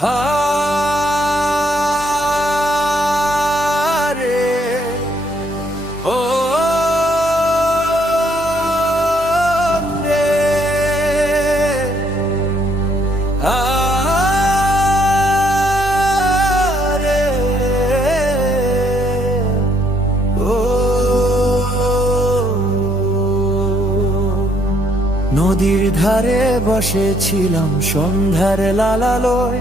হারে ও রে হারে ও নদীর ধারে বসেছিলাম সন্ধ্যার লালালয়,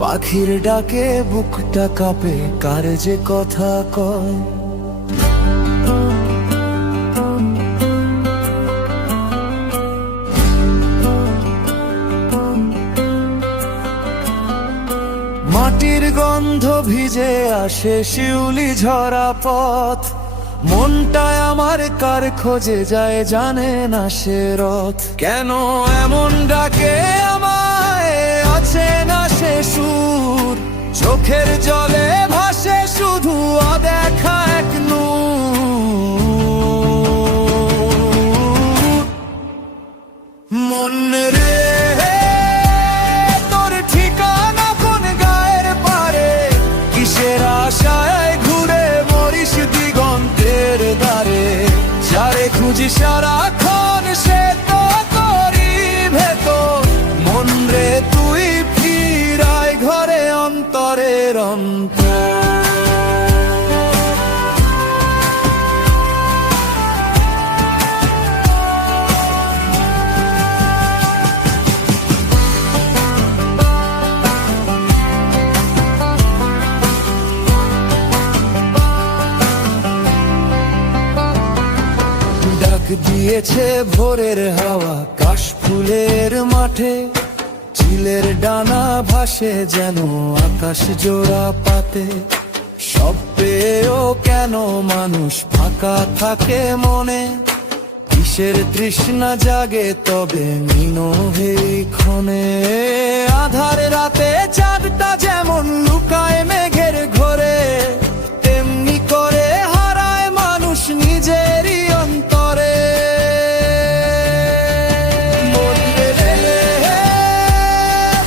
পাখির ডাকে বুকটা কাঁপে, কার যে কথা কয়। মাটির গন্ধ ভিজে আসে শিউলি ঝরা পথ, মনটায় আমার কার খোঁজে যায় জানে না সে রথ। কেন এমন ডাকে আমায়, আছে না সে সুর, চোখের জলে ভাসে শুধু অদেখা এক নূর। মন রে তোর ঠিকানা কোন গায়ের পারে, কিসের আশায় ঘুরে মরিস দিগন্তের দ্বারে। যারে খুঁজি সারাক্ষণ সে তো তোরই ভেতর, মন রে তুই ফিরায় ঘরে অন্তরের অন্তর। দিয়েছে ভোরের হাওয়া কাশফুলের মাঠে, চিলের ডানা ভাসে যেন আকাশ জোড়া পাতে। সব পেয়েও কেন মানুষ ফাঁকা থাকে মনে, কিসের তৃষ্ণা জাগে তবে মিনহে ক্ষণে। আধার রাতে চাঁদটা যেমন লুকায় মেঘের ঘরে, তেমনি করে হারায় মানুষ নিজেরই অন্তরে।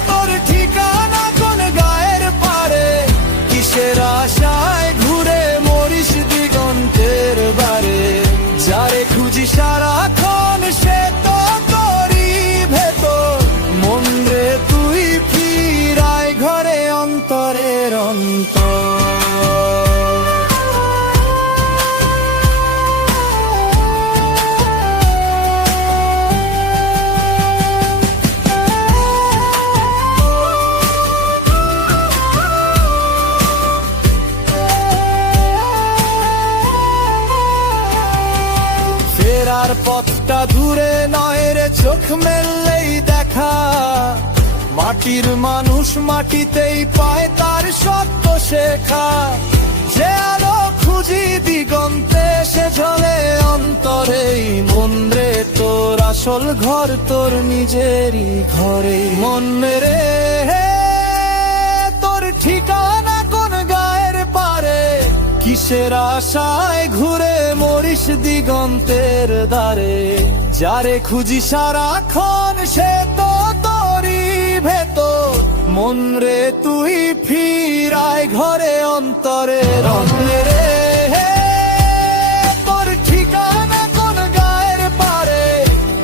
তোর ঠিকানা কোন গায়ের পারে, কিসের আশায় ঘুরে মরিস দিগন্তের বারে। যারে খুঁজি সারাক্ষণ সে তো তোরই ভেতর, মন রে তুই ফিরায় ঘরে অন্তরের অন্তর। ফেরার পথটা দূরে নয় রে, চোখ মেললেই দেখা। মাটির মানুষ মাটিতেই পায় তার সত্য শেখা। যে আলো খুঁজি দিগন্তে সে ঝলে অন্তরেই, মন রে তোর আসল ঘর তোর নিজেরই ঘরে। মন রে তোর ঠিকানা কোন গায়ের পারে, কিসের আশায় ঘুরে মরিস দিগন্তের দ্বারে। যারে খুঁজি সারাক্ষণ সে তো তোরই ভেতর, মন রে তুই ফিরায় ঘরে অন্তরের অন্তরে। তোর ঠিকানা কোন গায়ের পারে,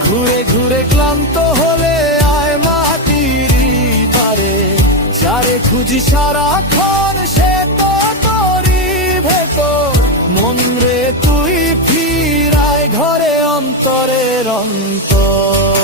ঘুরে ঘুরে ক্লান্ত হলে আয় মাটির ধারে। যারে খুঁজি সারাক্ষণ সে তো তোরই ভেতর, মন রে তুই ফিরায় ঘরে অন্তরের অন্তর।